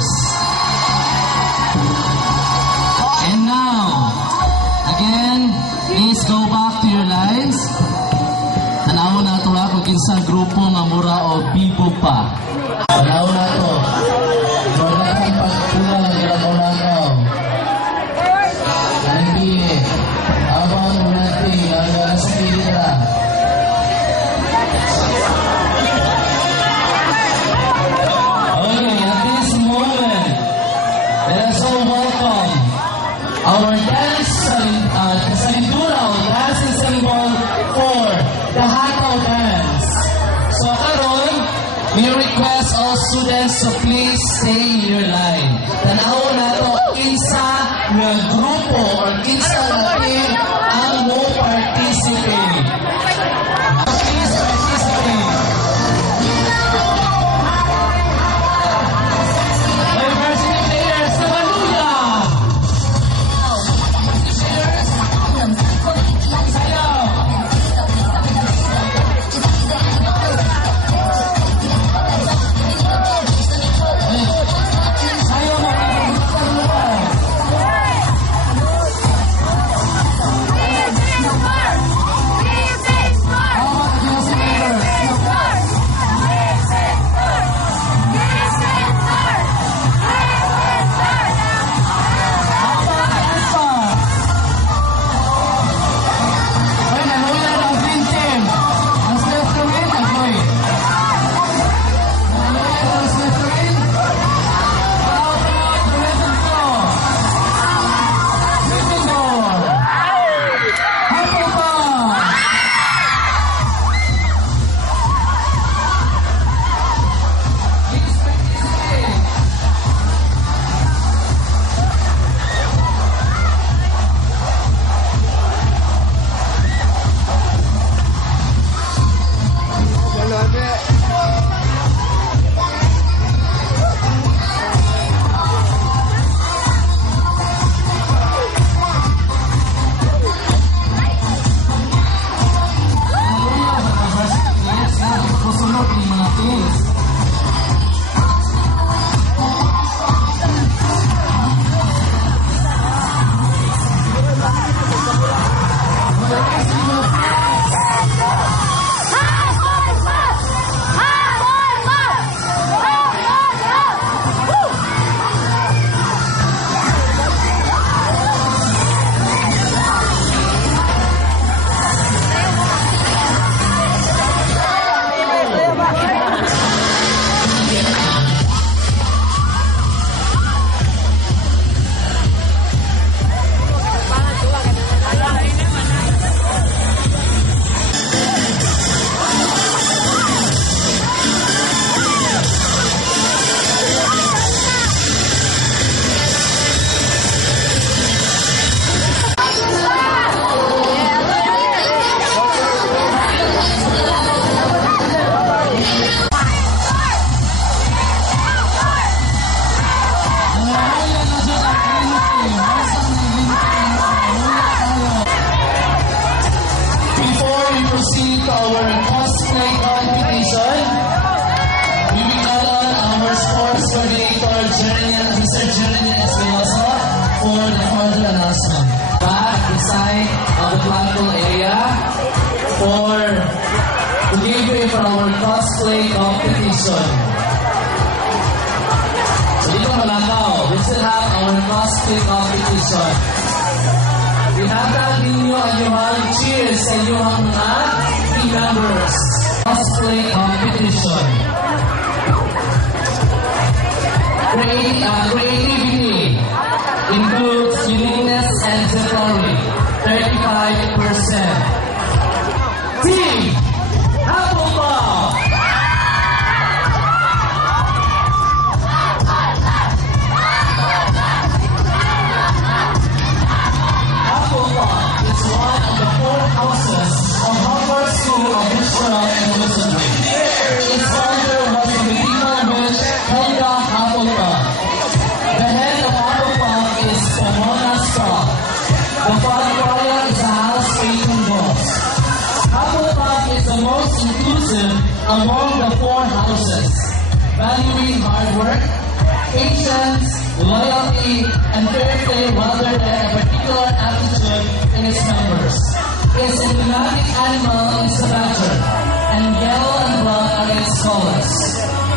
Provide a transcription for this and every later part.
leaders. And now, again, please go back to your lines. Tanaw na ito kung kinsang grupo nga mura o bibo pa. Tanaw na ito. Wala kang pagpula ng ginagawa na ito. Hindi. Abang natin ang nasa pilita. Okay, at this moment, let us all welcome our dance salindura o dancing symbol for the Hataw Dance. So karon, we request all students to please stay in your line. Tanaw na to kinsa nga grupo or kinsa nga team ang mo participate. Please participate. Varsity players, hallelujah! Proceed to our cosplay competition. We will call on our sports coordinator, Mr. Jeremy Espinosa, for the further announcement. Back at the side of the Blackpool area to give way for our cosplay competition. So dito Malakaw, we still have our cosplay competition. We have that ninyo ang inyong cheers sa inyong mga team members. Cosplay competition. Creativity includes uniqueness and exemplary. 35%. Team Hufflepuff. Houses of Harvard School of History and Wizardry. Its founder was the medieval witch Helga Hufflepuff. The head of Hufflepuff is Pomona Straw. The father is a house painting boss. Hufflepuff is the most inclusive among the 4 houses, valuing hard work, patience, loyalty, and fair play rather than a particular attitude in its members. Its emblematic animal is the badger, and yellow and black are its colors.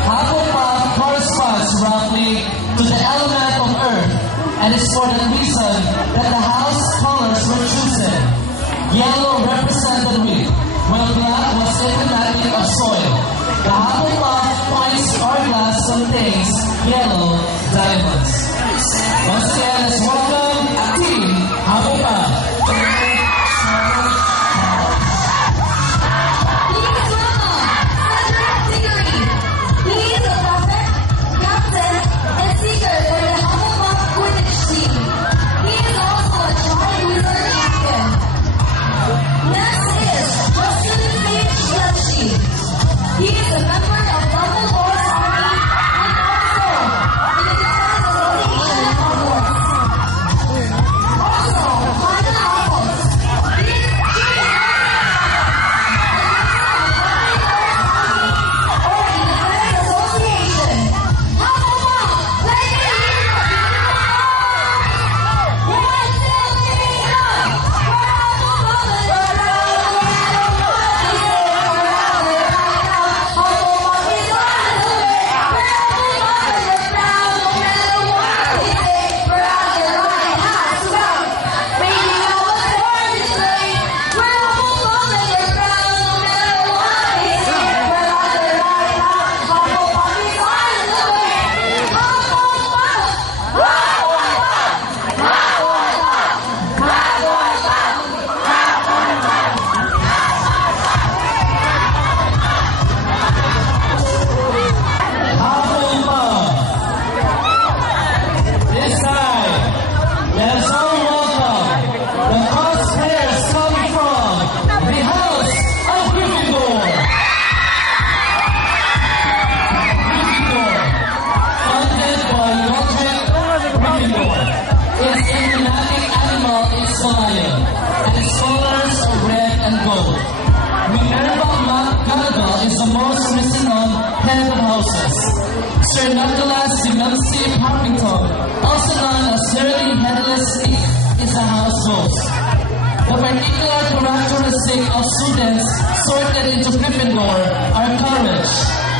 Hufflepuff corresponds roughly to the element of earth, and it's for that reason that the house colors were chosen. Yellow represented wheat, while black was emblematic of soil. The Hufflepuff Points hourglass contains yellow diamonds. Once again, let's welcome Team Hufflepuff. He is a member of Dumbledore's Army and also in the Defense Association of Hogwarts. Also, Hannah Apples. He is or in the Defense Association. Hufflepuff, play the hero. One, two, three, go. We're Hufflepuff and we're and its colors are red and gold. Minerva McGonagall is the most renowned head of houses. Sir Nicholas Dempsey Partington, also known as Nerdy Headless Nick, is the house host. The particular characteristic of students sorted into Gryffindor are courage,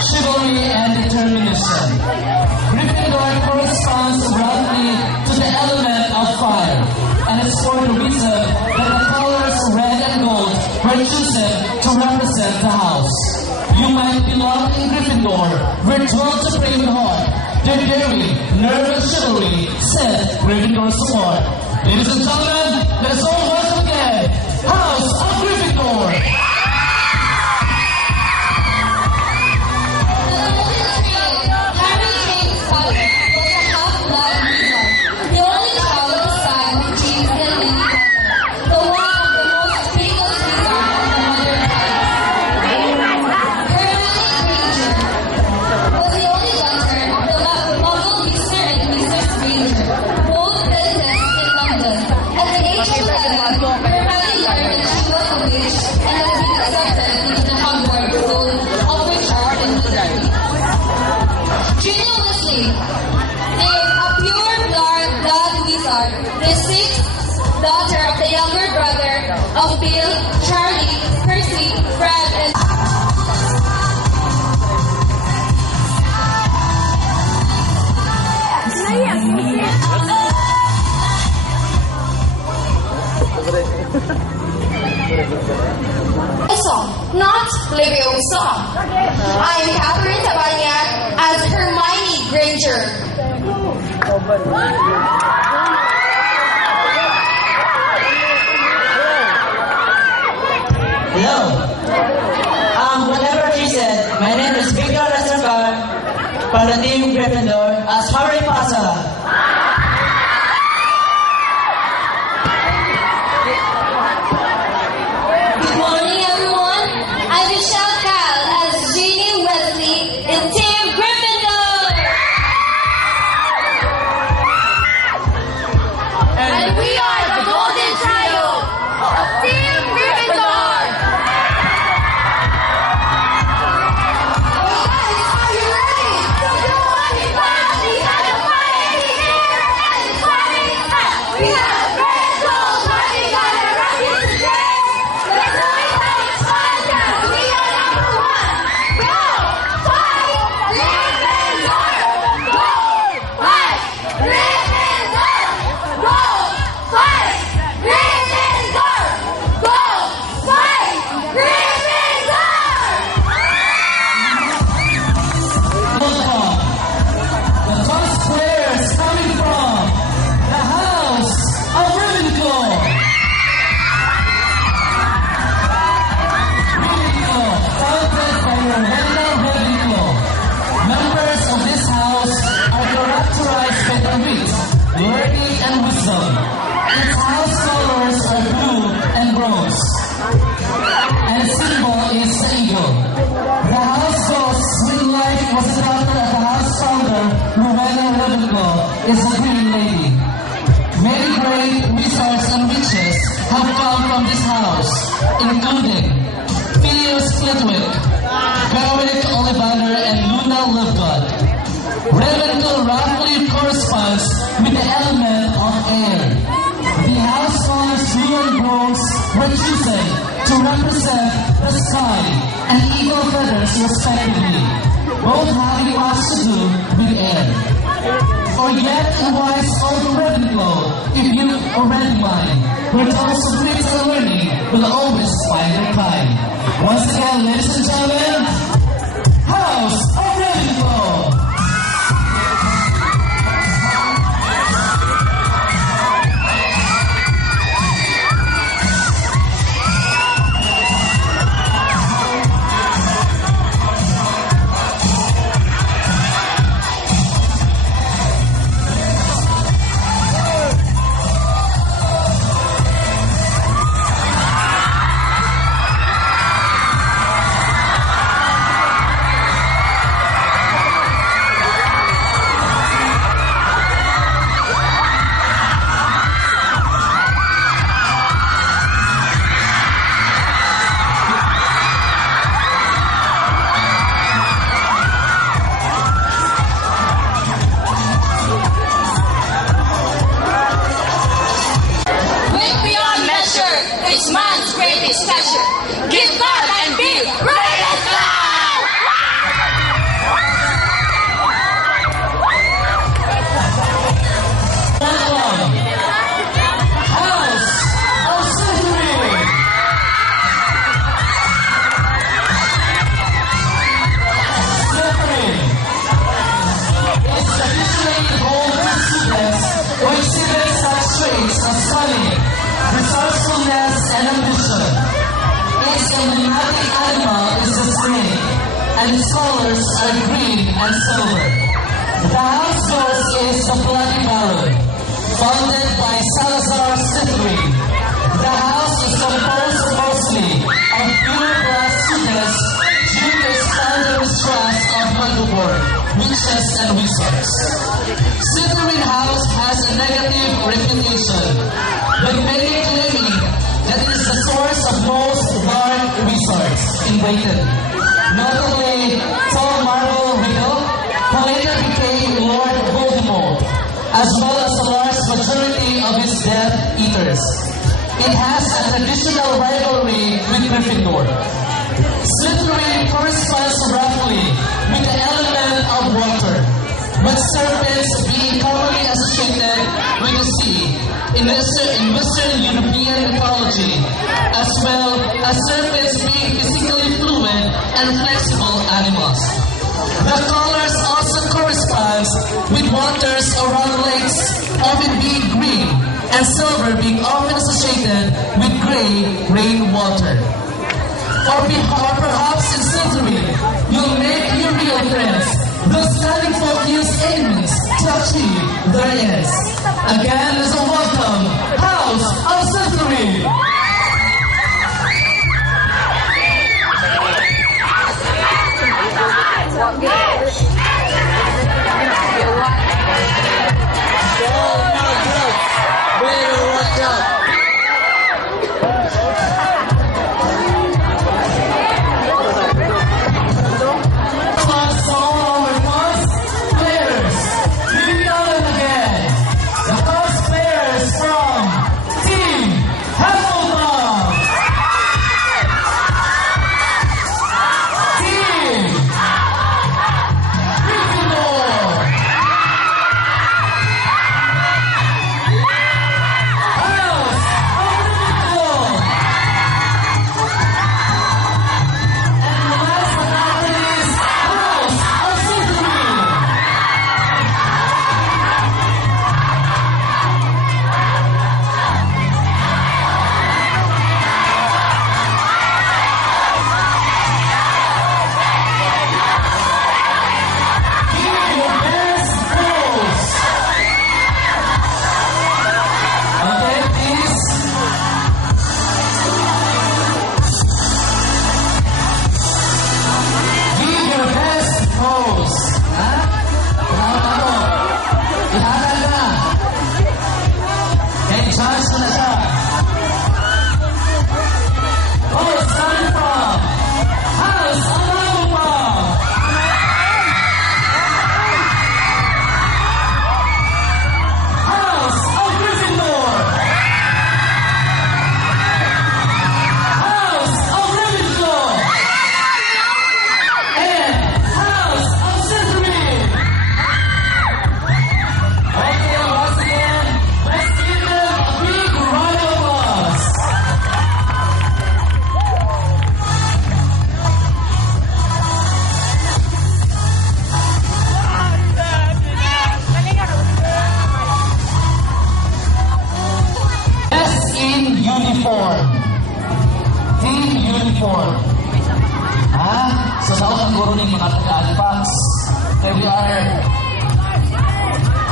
chivalry, and determination. Gryffindor corresponds roughly to the element of fire, and it's for the reason that the colors red and gold were chosen to represent the house. You might belong in Gryffindor. We're told to pray with heart. Their daring, nerve, and chivalry said Gryffindor support. Ladies and gentlemen, let us all welcome again House of Gryffindor. The sixth daughter of the younger brother of Bill, Charlie, Percy, Fred, and not Leviosa. I'm Catherine Tabanian as Hermione Granger. Hello. Whatever she said, my name is Victor Estrakar from the team Gryffindor as Harry Potter. Good morning, everyone. I'm Michelle Kyle as Jeannie Wesley in Team Gryffindor. And we are the Golden Trio of Team Gryffindor. Guys, are you ready? Come on, everybody. and wisdom. Its house colors are blue and bronze. And its symbol is the eagle. The house ghost with life was adopted as the house founder, Rowena Ravenclaw, is a green lady. Many great wizards and witches have come from this house, including Phineas Flitwick, Berwick Ollivander, and Luna Lovegood. Ravenclaw roughly corresponds with the element of air. The house colors blue and bronze were chosen to represent the sky and eagle feathers respectively, both having much to do with air. Forget a wise old Ravenclaw if you already mind, but those who quit the learning will always find their kind. Once again, ladies and gentlemen, House of Ravenclaw! Live beyond measure, it's man's greatest treasure. Give God and be Ravenclaw! Welcome, House of Slytherin! Slytherin is traditionally called by students who exhibit such traits as cunning, resourcefulness, and ambition. Its emblematic animal is the snake, and its colors are green and silver. The house ghost is the Bloody Baron, founded by Salazar Slytherin. The house is composed mostly of pure-blood students due to its founder mistrust of Muggle, witches, and wizards. Slytherin House has a negative reputation, with many claiming that it is the source of most dark wizards in Britain. Notably, Tom Marvel Riddle, who later became Lord Voldemort, as well as a large majority of his Death Eaters. It has a traditional rivalry with Gryffindor. Slytherin corresponds roughly with the element of water, with serpents being commonly associated with the sea in Western European mythology, as well as serpents being physically fluid and flexible animals. The colors also corresponds with waters around lakes often being green and silver being often associated with gray rainwater. Or perhaps in Slytherin, you'll make your real friends, those standing focused enemies to achieve their ends. Again, as a welcome, House of Slytherin! Better watch out. Plus all our players, we know them again. The first players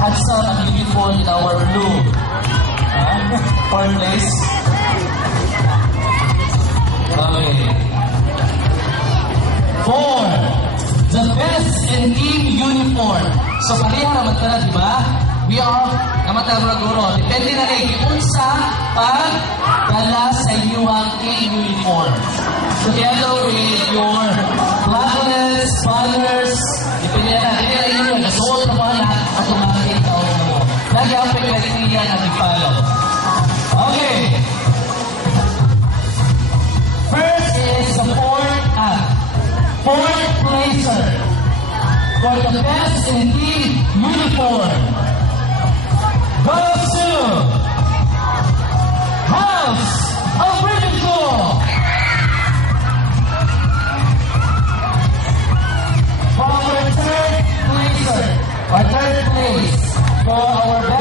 handsome and beautiful in our blue. For place. Okay. 4. The best in team uniform. So, pareha naman ka na, di ba? We are, naman tayo mga guro. Depende na rin kung sa pagdala sa inyong team uniform. Together with your blackness, banners, depende na. Depende na inyo. Nasuot na mga lahat at tumaking taon mo. Lagi ang criteria na i-follow. Okay. First is the fourth placer for the best in team uniform. Goes to House of Ridicule. For our third place for our